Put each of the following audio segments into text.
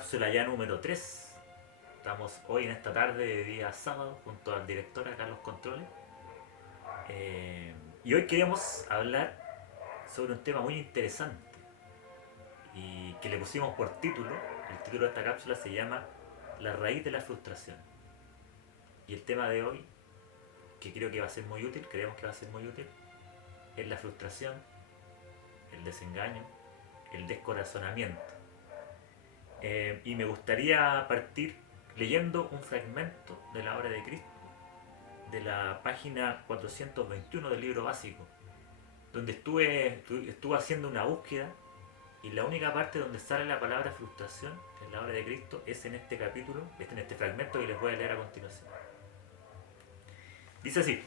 cápsula ya número 3. Estamos hoy en esta tarde de día sábado junto al director acá en los controles. Y hoy queremos hablar sobre un tema muy interesante y que le pusimos por título. El título de esta cápsula se llama La raíz de la frustración. Y el tema de hoy, que creo que va a ser muy útil, creemos que va a ser muy útil, es la frustración, el desengaño, el descorazonamiento. Y me gustaría partir leyendo un fragmento de la obra de Cristo, de la página 421 del libro básico, donde estuve haciendo una búsqueda y la única parte donde sale la palabra frustración en la obra de Cristo es en este capítulo, en este fragmento que les voy a leer a continuación. Dice así: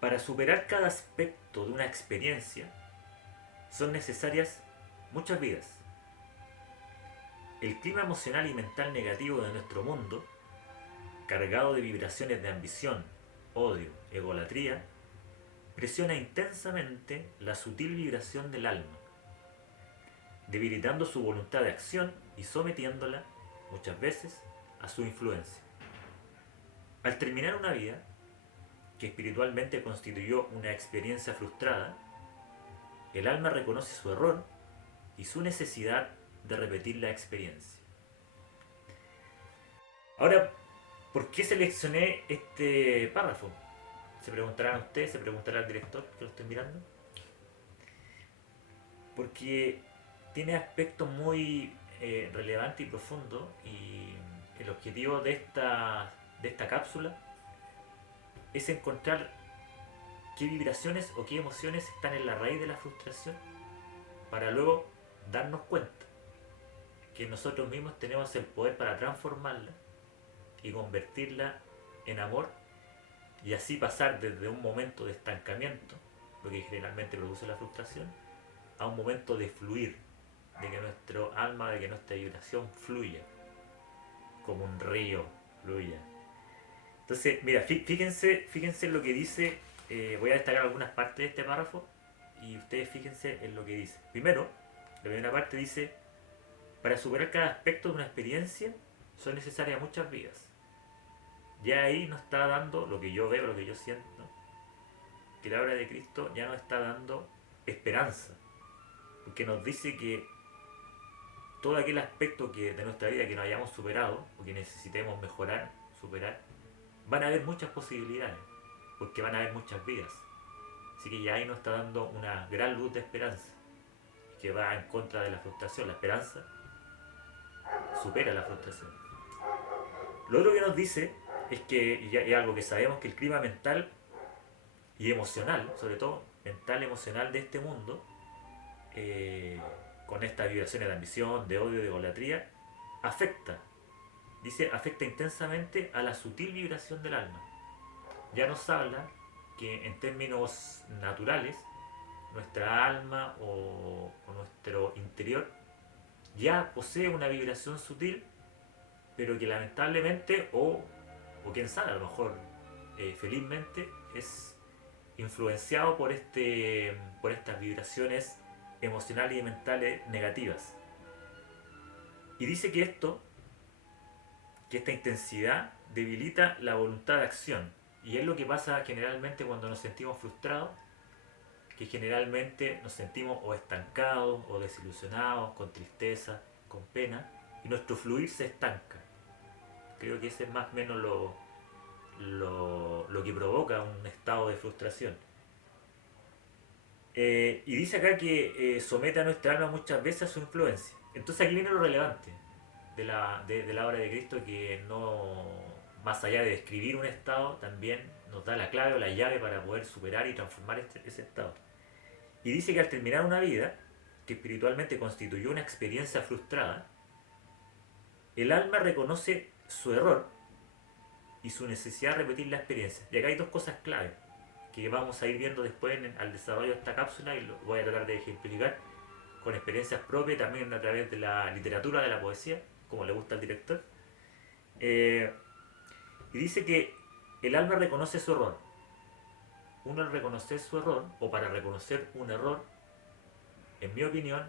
para superar cada aspecto de una experiencia son necesarias muchas vidas. El clima emocional y mental negativo de nuestro mundo, cargado de vibraciones de ambición, odio, egolatría, presiona intensamente la sutil vibración del alma, debilitando su voluntad de acción y sometiéndola, muchas veces, a su influencia. Al terminar una vida, que espiritualmente constituyó una experiencia frustrada, el alma reconoce su error y su necesidad de repetir la experiencia. Ahora, ¿por qué seleccioné este párrafo? Se preguntarán ustedes, se preguntará al director que lo estoy mirando. Porque tiene aspectos muy relevantes y profundos, y el objetivo de esta cápsula es encontrar qué vibraciones o qué emociones están en la raíz de la frustración para luego darnos cuenta que nosotros mismos tenemos el poder para transformarla y convertirla en amor, y así pasar desde un momento de estancamiento, lo que generalmente produce la frustración, a un momento de fluir, de que nuestro alma, de que nuestra vibración fluya, como un río fluya. Entonces, mira, fíjense en lo que dice. Voy a destacar algunas partes de este párrafo y ustedes fíjense en lo que dice. Primero, la primera parte dice: para superar cada aspecto de una experiencia son necesarias muchas vidas. Ya ahí nos está dando lo que yo veo, lo que yo siento, que la obra de Cristo ya nos está dando esperanza, porque nos dice que todo aquel aspecto de nuestra vida que no hayamos superado o que necesitemos mejorar, superar, van a haber muchas posibilidades, porque van a haber muchas vidas. Así que ya ahí nos está dando una gran luz de esperanza, que va en contra de la frustración. La esperanza supera la frustración. Lo otro que nos dice es que, y es algo que sabemos, que el clima mental y emocional, sobre todo mental y emocional de este mundo, con estas vibraciones de ambición, de odio, de idolatría, afecta, dice, afecta intensamente a la sutil vibración del alma. Ya nos habla que en términos naturales, nuestra alma o nuestro interior ya posee una vibración sutil, pero que lamentablemente, o quién sabe, a lo mejor felizmente, es influenciado por estas vibraciones emocionales y mentales negativas. Y dice que esta intensidad debilita la voluntad de acción. Y es lo que pasa generalmente cuando nos sentimos frustrados, que generalmente nos sentimos o estancados, o desilusionados, con tristeza, con pena, y nuestro fluir se estanca. Creo que ese es más o menos lo que provoca un estado de frustración. Y dice acá que somete a nuestra alma muchas veces a su influencia. Entonces aquí viene lo relevante de la obra de Cristo, que no, más allá de describir un estado, también nos da la clave o la llave para poder superar y transformar ese estado. Y dice que al terminar una vida, que espiritualmente constituyó una experiencia frustrada, el alma reconoce su error y su necesidad de repetir la experiencia. Y acá hay dos cosas claves que vamos a ir viendo después al desarrollo de esta cápsula, y lo voy a tratar de ejemplificar con experiencias propias, también a través de la literatura, de la poesía, como le gusta al director. Eh, y dice que el alma reconoce su error. Uno, al reconocer su error, o para reconocer un error, en mi opinión,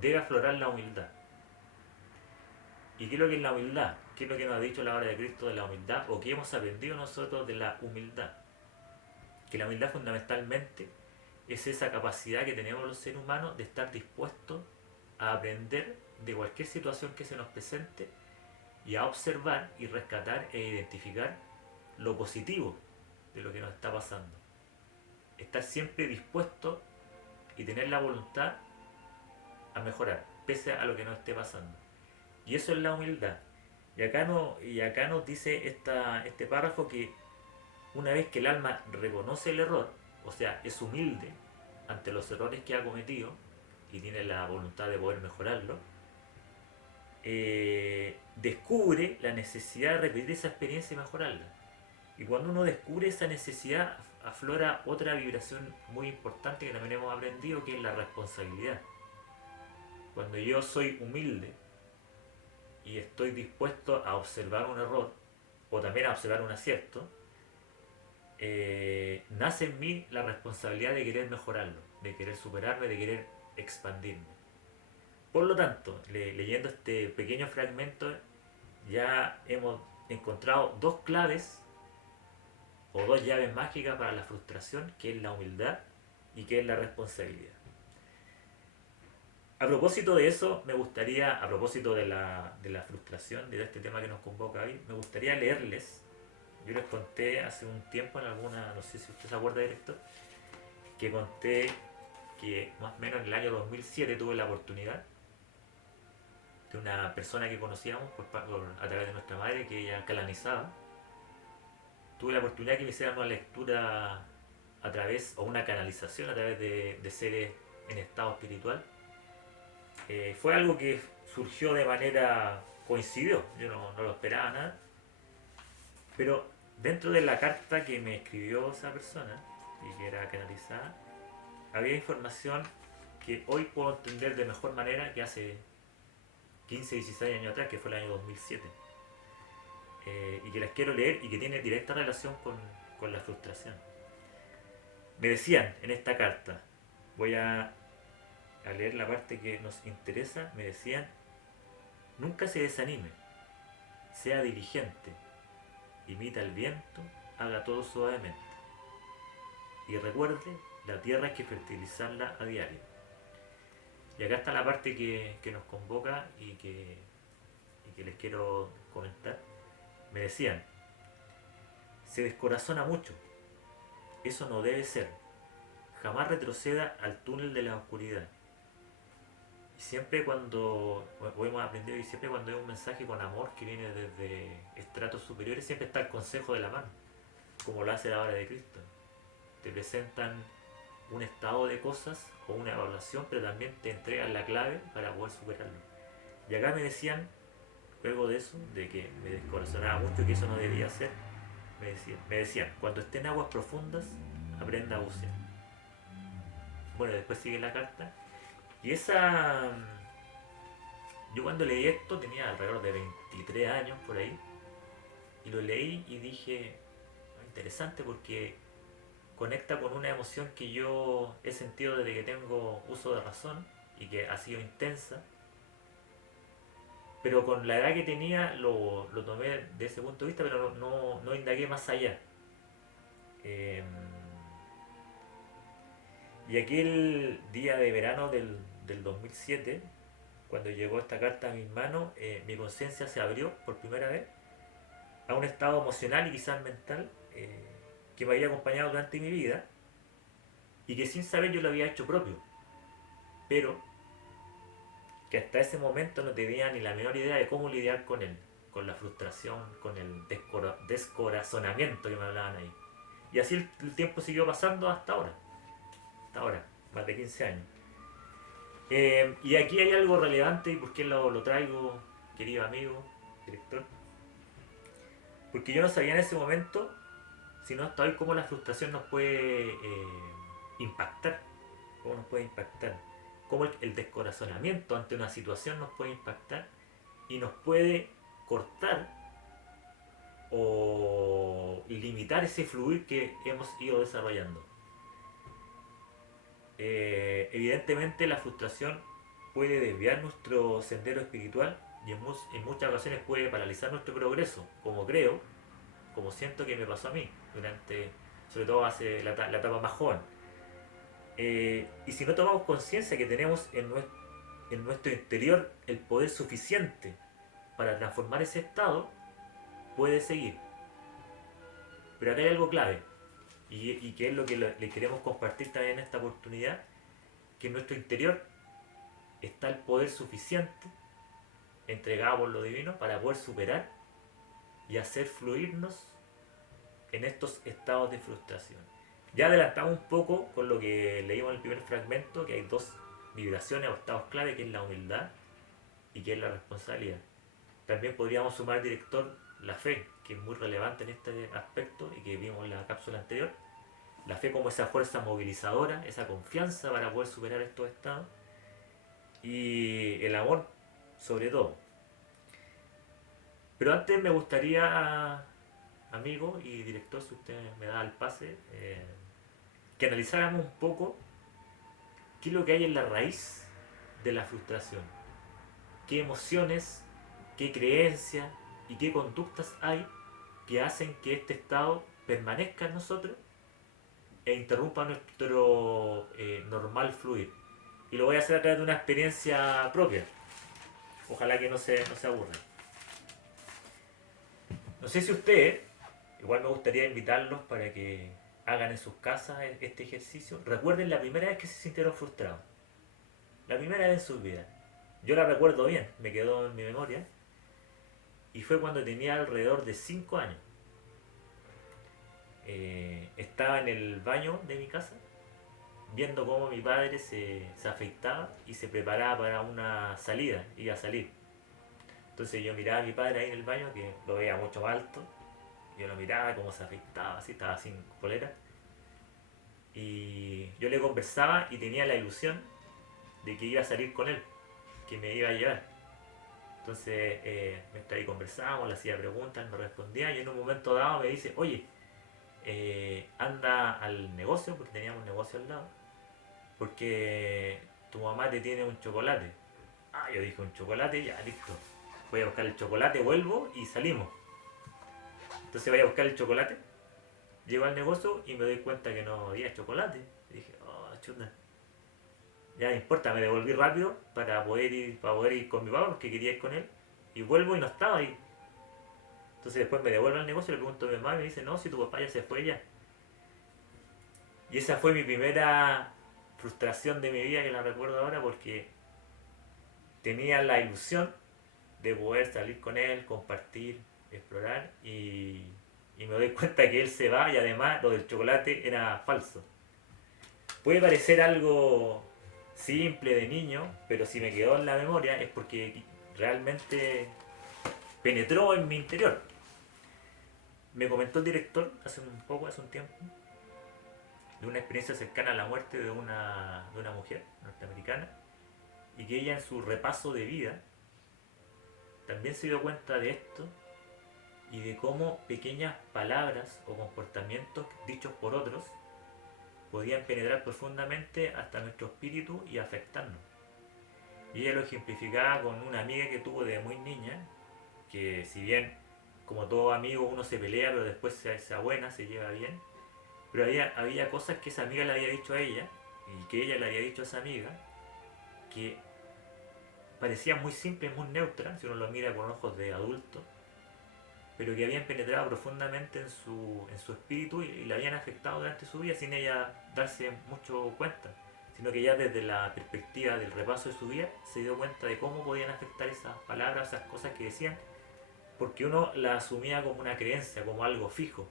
debe aflorar la humildad. ¿Y qué es lo que es la humildad? ¿Qué es lo que nos ha dicho la hora de Cristo de la humildad? ¿O qué hemos aprendido nosotros de la humildad? Que la humildad fundamentalmente es esa capacidad que tenemos los seres humanos de estar dispuestos a aprender de cualquier situación que se nos presente y a observar y rescatar e identificar lo positivo de lo que nos está pasando. Estar siempre dispuesto y tener la voluntad a mejorar, pese a lo que nos esté pasando. Y eso es la humildad. Y acá nos dice este párrafo que una vez que el alma reconoce el error, o sea, es humilde ante los errores que ha cometido y tiene la voluntad de poder mejorarlo, descubre la necesidad de repetir esa experiencia y mejorarla. Y cuando uno descubre esa necesidad, aflora otra vibración muy importante que también hemos aprendido, que es la responsabilidad. Cuando yo soy humilde y estoy dispuesto a observar un error, o también a observar un acierto, nace en mí la responsabilidad de querer mejorarlo, de querer superarme, de querer expandirme. Por lo tanto, leyendo este pequeño fragmento, ya hemos encontrado dos claves o dos llaves mágicas para la frustración, que es la humildad y que es la responsabilidad. A propósito de eso, me gustaría, a propósito de la frustración, de este tema que nos convoca hoy, me gustaría leerles. Yo les conté hace un tiempo en alguna, no sé si usted se acuerda, director, que conté que más o menos en el año 2007 tuve la oportunidad de una persona que conocíamos a través de nuestra madre, que ella canalizaba. Tuve la oportunidad que me hicieran una lectura a través, o una canalización a través de seres en estado espiritual. Fue algo que surgió de manera, coincidió, yo no lo esperaba nada, pero dentro de la carta que me escribió esa persona y que era canalizada, había información que hoy puedo entender de mejor manera que hace 15, 16 años atrás, que fue el año 2007. Y que las quiero leer y que tiene directa relación con la frustración. Me decían en esta carta, voy a leer la parte que nos interesa, me decían: nunca se desanime, sea diligente, imita el viento, haga todo suavemente. Y recuerde, la tierra hay que fertilizarla a diario. Y acá está la parte que nos convoca y que les quiero comentar. Me decían: se descorazona mucho, eso no debe ser, jamás retroceda al túnel de la oscuridad. Y siempre cuando, o hemos aprendido, y siempre cuando hay un mensaje con amor que viene desde estratos superiores, siempre está el consejo de la mano, como lo hace la hora de Cristo. Te presentan un estado de cosas o una evaluación, pero también te entregan la clave para poder superarlo. Y acá me decían, luego de eso, de que me descorazonaba mucho y que eso no debía ser, me decían, cuando esté en aguas profundas, aprenda a bucear. Bueno, después sigue la carta. Y yo cuando leí esto tenía alrededor de 23 años por ahí. Y lo leí y dije: interesante, porque conecta con una emoción que yo he sentido desde que tengo uso de razón y que ha sido intensa. Pero con la edad que tenía lo tomé de ese punto de vista, pero no indagué más allá. Eh, y aquel día de verano del 2007, cuando llegó esta carta a mis manos, mi conciencia se abrió por primera vez a un estado emocional y quizás mental, que me había acompañado durante mi vida y que sin saber yo lo había hecho propio, pero que hasta ese momento no tenía ni la menor idea de cómo lidiar con él, con la frustración, con el descorazonamiento que me hablaban ahí. Y así el tiempo siguió pasando hasta ahora, más de 15 años. Y aquí hay algo relevante, y por qué lo traigo, querido amigo, director. Porque yo no sabía en ese momento, sino hasta hoy, cómo la frustración nos puede impactar. Cómo nos puede impactar. Cómo el descorazonamiento ante una situación nos puede impactar y nos puede cortar o limitar ese fluir que hemos ido desarrollando. Evidentemente la frustración puede desviar nuestro sendero espiritual y en muchas ocasiones puede paralizar nuestro progreso, como creo, como siento que me pasó a mí, durante, sobre todo hace la etapa más joven. Y si no tomamos conciencia que tenemos en nuestro interior el poder suficiente para transformar ese estado, puede seguir. Pero acá hay algo clave, y que es lo que le queremos compartir también en esta oportunidad, que en nuestro interior está el poder suficiente entregado por lo divino para poder superar y hacer fluirnos en estos estados de frustración. Ya adelantamos un poco con lo que leímos en el primer fragmento, que hay dos vibraciones o estados clave, que es la humildad y que es la responsabilidad. También podríamos sumar, director, la fe, que es muy relevante en este aspecto y que vimos en la cápsula anterior. La fe como esa fuerza movilizadora, esa confianza para poder superar estos estados. Y el amor, sobre todo. Pero antes me gustaría, amigo y director, si usted me da el pase, que analizáramos un poco qué es lo que hay en la raíz de la frustración. Qué emociones, qué creencias y qué conductas hay que hacen que este estado permanezca en nosotros e interrumpa nuestro normal fluir. Y lo voy a hacer a través de una experiencia propia. Ojalá que no se aburra. No sé si ustedes, igual me gustaría invitarlos para que hagan en sus casas este ejercicio. Recuerden la primera vez que se sintieron frustrados. La primera vez en sus vidas. Yo la recuerdo bien, me quedó en mi memoria. Y fue cuando tenía alrededor de 5 años. Estaba en el baño de mi casa viendo cómo mi padre se afeitaba y se preparaba para una salida, iba a salir. Entonces yo miraba a mi padre ahí en el baño, que lo veía mucho más alto. Yo lo miraba cómo se afeitaba, así estaba sin polera. Y yo le conversaba y tenía la ilusión de que iba a salir con él, que me iba a llevar. Entonces, mientras ahí conversábamos, le hacía preguntas, me respondía y en un momento dado me dice, oye, anda al negocio, porque teníamos un negocio al lado, porque tu mamá te tiene un chocolate. Ah, yo dije, un chocolate, ya, listo. Voy a buscar el chocolate, vuelvo y salimos. Entonces voy a buscar el chocolate, llego al negocio y me doy cuenta que no había chocolate. Y dije, oh, chuta. Ya no importa, me devolví rápido para poder ir con mi papá porque quería ir con él. Y vuelvo y no estaba ahí. Entonces después me devuelvo al negocio, le pregunto a mi mamá y me dice, no, si tu papá ya se fue ya. Y esa fue mi primera frustración de mi vida, que la recuerdo ahora porque tenía la ilusión de poder salir con él, compartir, explorar y me doy cuenta que él se va y además lo del chocolate era falso. Puede parecer algo simple de niño, pero si me quedó en la memoria es porque realmente penetró en mi interior. Me comentó el director hace un tiempo, de una experiencia cercana a la muerte de una mujer norteamericana y que ella en su repaso de vida también se dio cuenta de esto y de cómo pequeñas palabras o comportamientos dichos por otros podían penetrar profundamente hasta nuestro espíritu y afectarnos. Y ella lo ejemplificaba con una amiga que tuvo de muy niña, que si bien como todo amigo uno se pelea pero después se abuena, se lleva bien, pero había cosas que esa amiga le había dicho a ella y que ella le había dicho a esa amiga que parecían muy simples, muy neutras, si uno lo mira con ojos de adulto, pero que habían penetrado profundamente en su espíritu y le habían afectado durante su vida sin ella darse mucho cuenta, sino que ya desde la perspectiva del repaso de su vida se dio cuenta de cómo podían afectar esas palabras, esas cosas que decían, porque uno las asumía como una creencia, como algo fijo,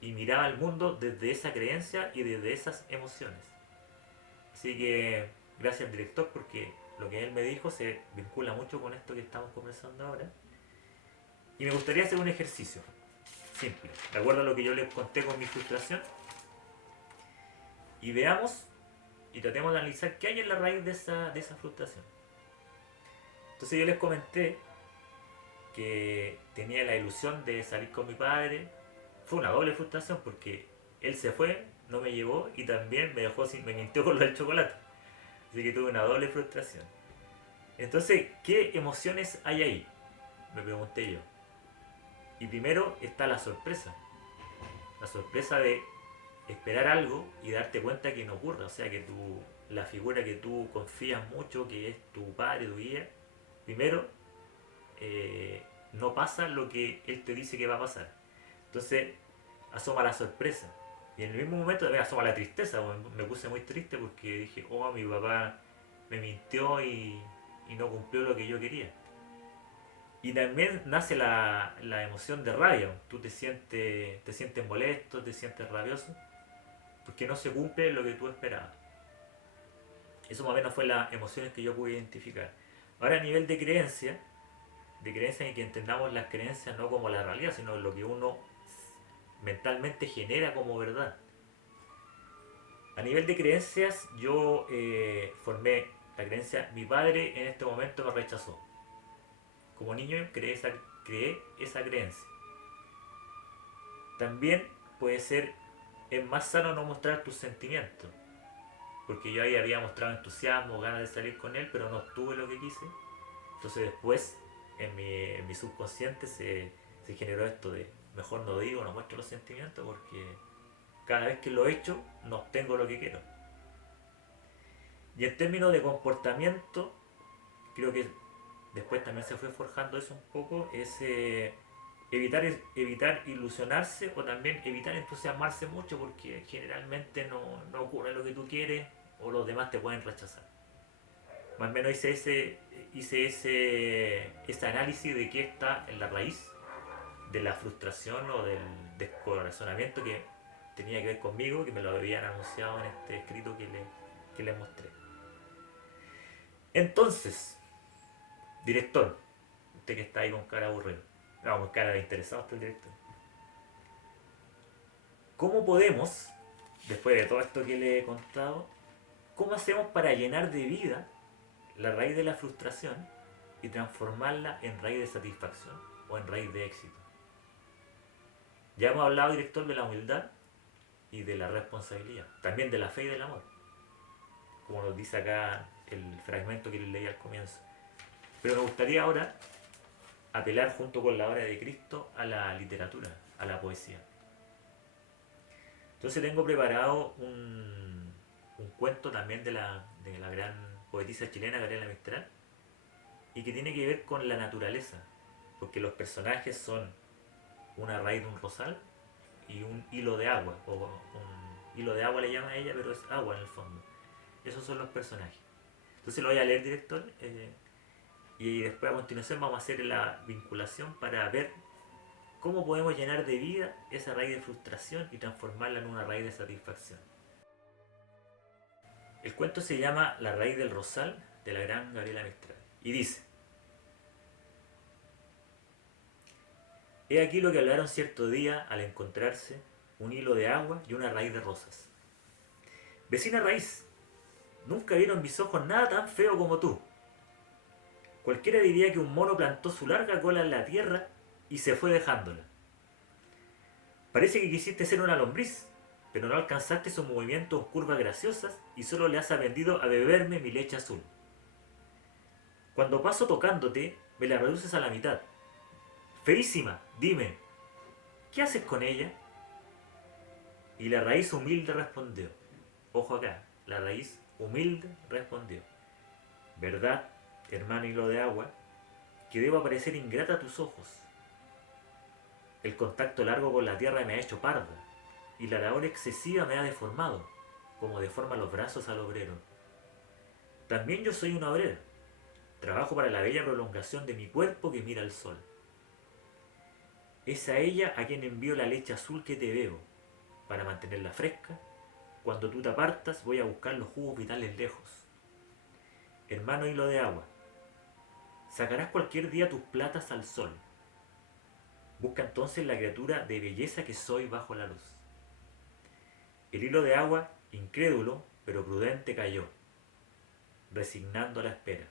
y miraba el mundo desde esa creencia y desde esas emociones. Así que gracias al director porque lo que él me dijo se vincula mucho con esto que estamos conversando ahora. Y me gustaría hacer un ejercicio simple, de acuerdo a lo que yo les conté con mi frustración, y veamos y tratemos de analizar qué hay en la raíz de esa frustración. Entonces yo les comenté que tenía la ilusión de salir con mi padre. Fue una doble frustración porque él se fue, no me llevó y también me dejó sin, me mintió con lo del chocolate. Así que tuve una doble frustración. Entonces, ¿qué emociones hay ahí? Me pregunté yo. Y primero está la sorpresa. La sorpresa de esperar algo y darte cuenta que no ocurra. O sea, que la figura que tú confías mucho, que es tu padre, tu guía, primero no pasa lo que él te dice que va a pasar. Entonces, asoma la sorpresa. Y en el mismo momento también asoma la tristeza. Me puse muy triste porque dije, oh, mi papá me mintió y no cumplió lo que yo quería. Y también nace la emoción de rabia. Tú te sientes molesto, te sientes rabioso, porque no se cumple lo que tú esperabas. Eso más o menos fue las emociones que yo pude identificar. Ahora a nivel de creencia en que entendamos las creencias no como la realidad, sino lo que uno mentalmente genera como verdad. A nivel de creencias, yo formé la creencia, mi padre en este momento me rechazó. Como niño creé esa creencia. También puede ser, es más sano no mostrar tus sentimientos. Porque yo ahí había mostrado entusiasmo, ganas de salir con él, pero no obtuve lo que quise. Entonces después, en mi subconsciente se generó esto de, mejor no digo, no muestro los sentimientos, porque cada vez que lo he hecho, no obtengo lo que quiero. Y en términos de comportamiento, creo que después también se fue forjando eso un poco, es evitar ilusionarse o también evitar entusiasmarse mucho porque generalmente no ocurre lo que tú quieres o los demás te pueden rechazar. Más o menos ese análisis de qué está en la raíz de la frustración o del descorazonamiento que tenía que ver conmigo, que me lo habían anunciado en este escrito que les mostré. Entonces, director, usted que está ahí con cara aburrido, no, con cara de interesado está el director. ¿Cómo podemos, después de todo esto que le he contado, cómo hacemos para llenar de vida la raíz de la frustración y transformarla en raíz de satisfacción o en raíz de éxito? Ya hemos hablado, director, de la humildad y de la responsabilidad, también de la fe y del amor, como nos dice acá el fragmento que les leí al comienzo. Pero me gustaría ahora apelar junto con la obra de Cristo a la literatura, a la poesía. Entonces tengo preparado un cuento también de la gran poetisa chilena Gabriela Mistral y que tiene que ver con la naturaleza, porque los personajes son una raíz de un rosal y un hilo de agua, o un hilo de agua le llama a ella, pero es agua en el fondo. Esos son los personajes. Entonces lo voy a leer, director, y después a continuación vamos a hacer la vinculación para ver cómo podemos llenar de vida esa raíz de frustración y transformarla en una raíz de satisfacción. El cuento se llama La raíz del rosal, de la gran Gabriela Mistral, y dice: he aquí lo que hablaron cierto día al encontrarse un hilo de agua y una raíz de rosas. Vecina raíz, nunca vieron mis ojos nada tan feo como tú. Cualquiera diría que un mono plantó su larga cola en la tierra y se fue dejándola. Parece que quisiste ser una lombriz, pero no alcanzaste sus movimientos en curvas graciosas y solo le has aprendido a beberme mi leche azul. Cuando paso tocándote, me la reduces a la mitad. Feísima, dime, ¿qué haces con ella? Y la raíz humilde respondió. Ojo acá, la raíz humilde respondió. ¿Verdad, hermano hilo de agua, que debo parecer ingrata a tus ojos? El contacto largo con la tierra me ha hecho parda, y la labor excesiva me ha deformado, como deforma los brazos al obrero. También yo soy una obrera. Trabajo para la bella prolongación de mi cuerpo que mira al sol. Es a ella a quien envío la leche azul que te bebo, para mantenerla fresca. Cuando tú te apartas voy a buscar los jugos vitales lejos. Hermano hilo de agua, sacarás cualquier día tus platas al sol. Busca entonces la criatura de belleza que soy bajo la luz. El hilo de agua, incrédulo pero prudente, cayó, resignando a la espera.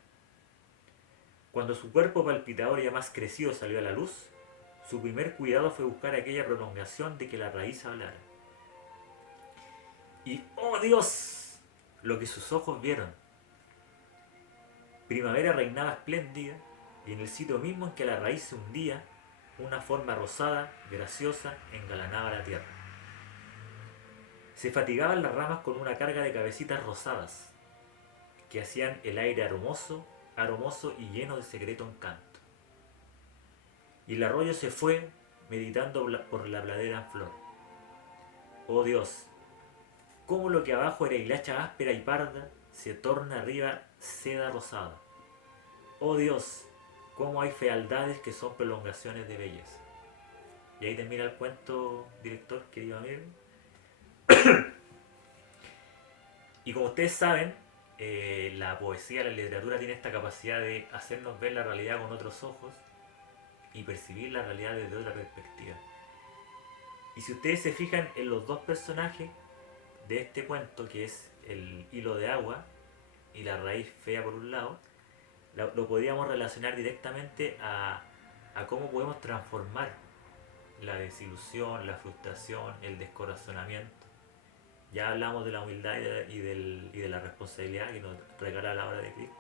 Cuando su cuerpo palpitador ya más crecido salió a la luz, su primer cuidado fue buscar aquella prolongación de que la raíz hablara. Y ¡oh Dios!, lo que sus ojos vieron. Primavera reinaba espléndida, y en el sitio mismo en que la raíz se hundía, una forma rosada, graciosa, engalanaba la tierra. Se fatigaban las ramas con una carga de cabecitas rosadas, que hacían el aire aromoso y lleno de secreto encanto. Y el arroyo se fue, meditando por la pradera en flor. Oh Dios, cómo lo que abajo era hilacha áspera y parda, se torna arriba seda rosada. Oh Dios, cómo hay fealdades que son prolongaciones de belleza. Y ahí termina el cuento, director, querido amigo. Y como ustedes saben, la poesía, la literatura tiene esta capacidad de hacernos ver la realidad con otros ojos y percibir la realidad desde otra perspectiva. Y si ustedes se fijan en los dos personajes de este cuento, que es el hilo de agua y la raíz fea por un lado, lo podríamos relacionar directamente a cómo podemos transformar la desilusión, la frustración, el descorazonamiento. Ya hablamos de la humildad y de la responsabilidad que nos regala la obra de Cristo.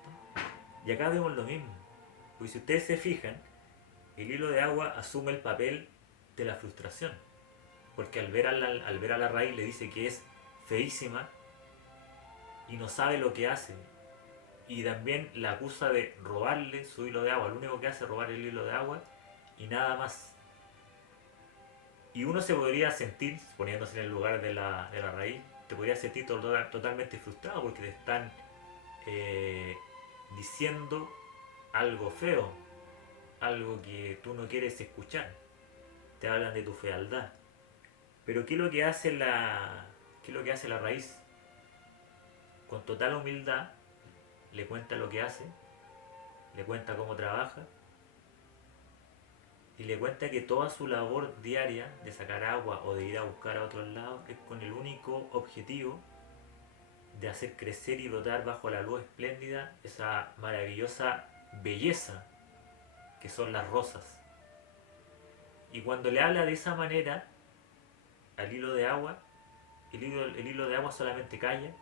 Y acá vemos lo mismo. Porque si ustedes se fijan, el hilo de agua asume el papel de la frustración. Porque al ver a la raíz le dice que es feísima y no sabe lo que hace. Y también la acusa de robarle su hilo de agua. Lo único que hace es robar el hilo de agua y nada más. Y uno se podría sentir, poniéndose en el lugar de la raíz, te podría sentir totalmente frustrado porque te están diciendo algo feo, algo que tú no quieres escuchar. Te hablan de tu fealdad. Pero ¿qué es lo que hace qué es lo que hace la raíz? Con total humildad le cuenta lo que hace, le cuenta cómo trabaja y le cuenta que toda su labor diaria de sacar agua o de ir a buscar a otros lados es con el único objetivo de hacer crecer y brotar bajo la luz espléndida esa maravillosa belleza que son las rosas. Y cuando le habla de esa manera al hilo de agua, el hilo de agua solamente calla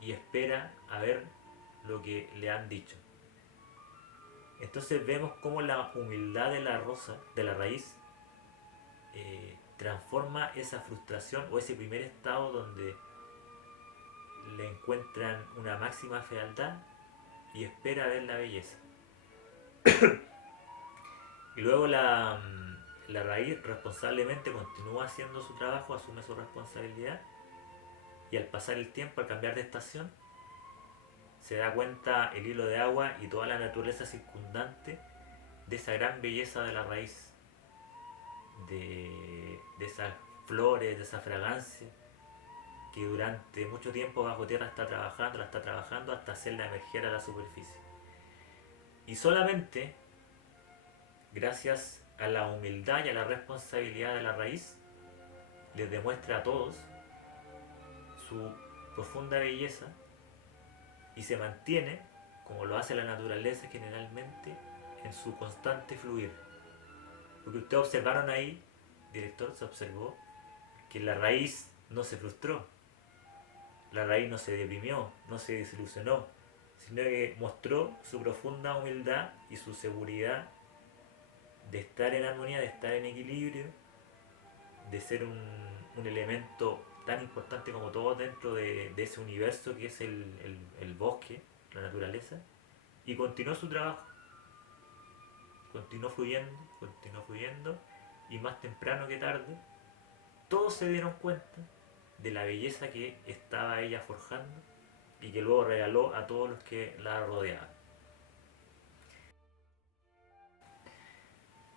y espera a ver lo que le han dicho. Entonces vemos cómo la humildad de la rosa, de la raíz, transforma esa frustración o ese primer estado donde le encuentran una máxima fealdad y espera ver la belleza. Y luego la raíz responsablemente continúa haciendo su trabajo, asume su responsabilidad y al pasar el tiempo, al cambiar de estación, se da cuenta el hilo de agua y toda la naturaleza circundante de esa gran belleza de la raíz, de esas flores, de esa fragancia que durante mucho tiempo bajo tierra la está trabajando hasta hacerla emerger a la superficie. Y solamente gracias a la humildad y a la responsabilidad de la raíz, les demuestra a todos su profunda belleza y se mantiene, como lo hace la naturaleza generalmente, en su constante fluir. Lo que ustedes observaron ahí, director, se observó que la raíz no se frustró, la raíz no se deprimió, no se desilusionó, sino que mostró su profunda humildad y su seguridad de estar en armonía, de estar en equilibrio, de ser un elemento tan importante como todos dentro de ese universo que es el bosque, la naturaleza, y continuó su trabajo, continuó fluyendo, y más temprano que tarde, todos se dieron cuenta de la belleza que estaba ella forjando y que luego regaló a todos los que la rodeaban.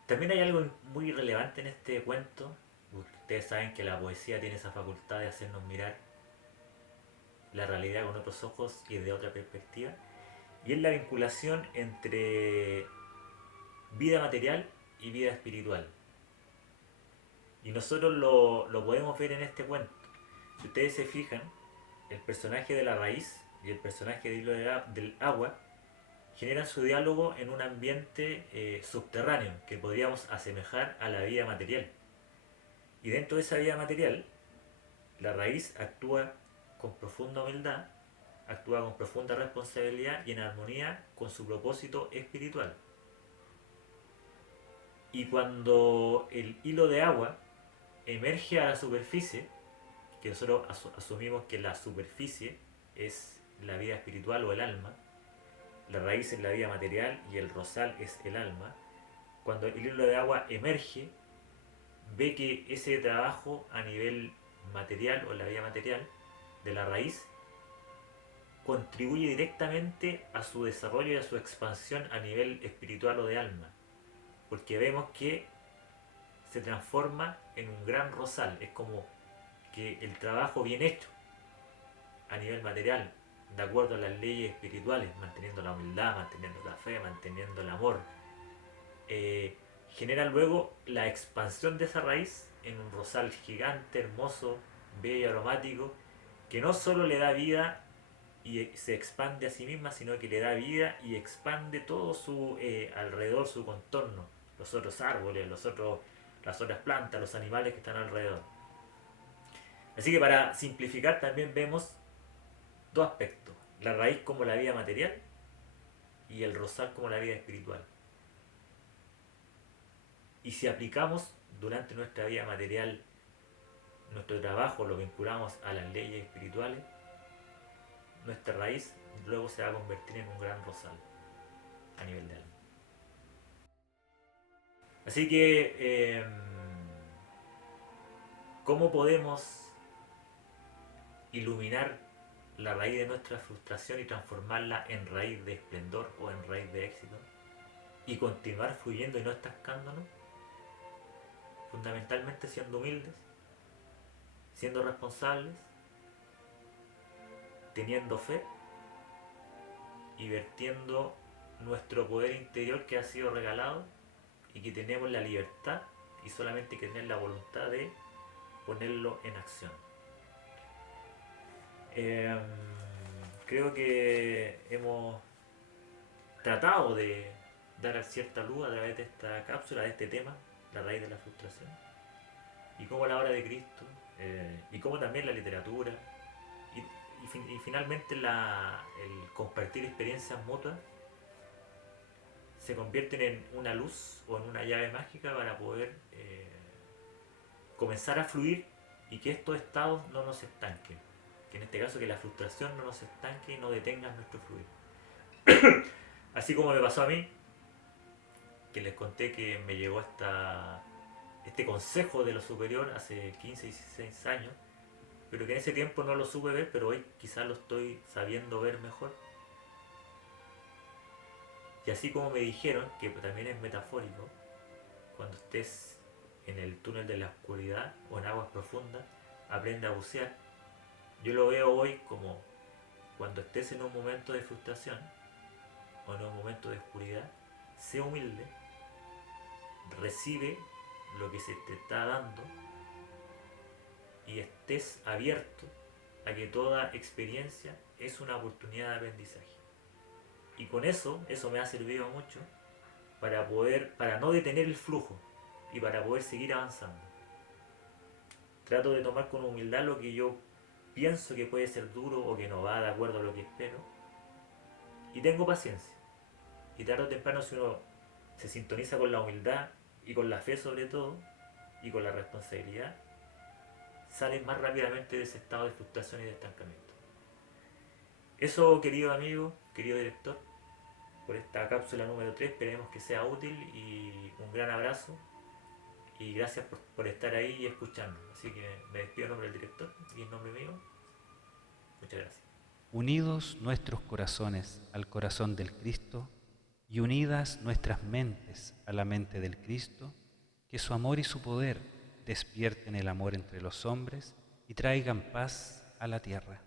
También hay algo muy relevante en este cuento. Ustedes saben que la poesía tiene esa facultad de hacernos mirar la realidad con otros ojos y de otra perspectiva. Y es la vinculación entre vida material y vida espiritual. Y nosotros lo podemos ver en este cuento. Si ustedes se fijan, el personaje de la raíz y el personaje del agua generan su diálogo en un ambiente subterráneo que podríamos asemejar a la vida material. Y dentro de esa vida material, la raíz actúa con profunda humildad actúa con profunda responsabilidad y en armonía con su propósito espiritual. Y cuando el hilo de agua emerge a la superficie, que nosotros asumimos que la superficie es la vida espiritual o el alma, la raíz es la vida material y el rosal es el alma, cuando el hilo de agua emerge, ve que ese trabajo a nivel material o la vida material de la raíz contribuye directamente a su desarrollo y a su expansión a nivel espiritual o de alma, porque vemos que se transforma en un gran rosal. Es como que el trabajo bien hecho a nivel material, de acuerdo a las leyes espirituales, manteniendo la humildad, manteniendo la fe, manteniendo el amor, genera luego la expansión de esa raíz en un rosal gigante, hermoso, bello, aromático, que no solo le da vida y se expande a sí misma, sino que le da vida y expande todo su alrededor, su contorno, los otros árboles, las otras plantas, los animales que están alrededor. Así que para simplificar también vemos dos aspectos, la raíz como la vida material y el rosal como la vida espiritual. Y si aplicamos durante nuestra vida material nuestro trabajo, lo vinculamos a las leyes espirituales, nuestra raíz luego se va a convertir en un gran rosal a nivel de alma. Así que, ¿cómo podemos iluminar la raíz de nuestra frustración y transformarla en raíz de esplendor o en raíz de éxito? Y continuar fluyendo y no estancándonos. Fundamentalmente siendo humildes, siendo responsables, teniendo fe y vertiendo nuestro poder interior que ha sido regalado y que tenemos la libertad y solamente hay que tener la voluntad de ponerlo en acción. Creo que hemos tratado de dar cierta luz a través de esta cápsula, de este tema, la raíz de la frustración, y cómo la obra de Cristo, y cómo también la literatura, y finalmente el compartir experiencias mutuas se convierten en una luz o en una llave mágica para poder comenzar a fluir y que estos estados no nos estanquen. Que en este caso que la frustración no nos estanque y no detenga nuestro fluir. Así como me pasó a mí, que les conté que me llegó este consejo de lo superior hace 15, 16 años, pero que en ese tiempo no lo supe ver, pero hoy quizás lo estoy sabiendo ver mejor. Y así como me dijeron, que también es metafórico, cuando estés en el túnel de la oscuridad o en aguas profundas, aprende a bucear. Yo lo veo hoy como cuando estés en un momento de frustración o en un momento de oscuridad, sé humilde, recibe lo que se te está dando y estés abierto a que toda experiencia es una oportunidad de aprendizaje. Y con eso me ha servido mucho para no detener el flujo y para poder seguir avanzando. Trato de tomar con humildad lo que yo pienso que puede ser duro o que no va de acuerdo a lo que espero. Y tengo paciencia. Y tarde o temprano, si uno se sintoniza con la humildad y con la fe sobre todo, y con la responsabilidad, sales más rápidamente de ese estado de frustración y de estancamiento. Eso, querido amigo, querido director, por esta cápsula número 3, esperemos que sea útil y un gran abrazo y gracias por estar ahí y escuchando. Así que me despido en nombre del director y en nombre mío. Muchas gracias. Unidos nuestros corazones al corazón del Cristo y unidas nuestras mentes a la mente del Cristo, que su amor y su poder despierten el amor entre los hombres y traigan paz a la tierra.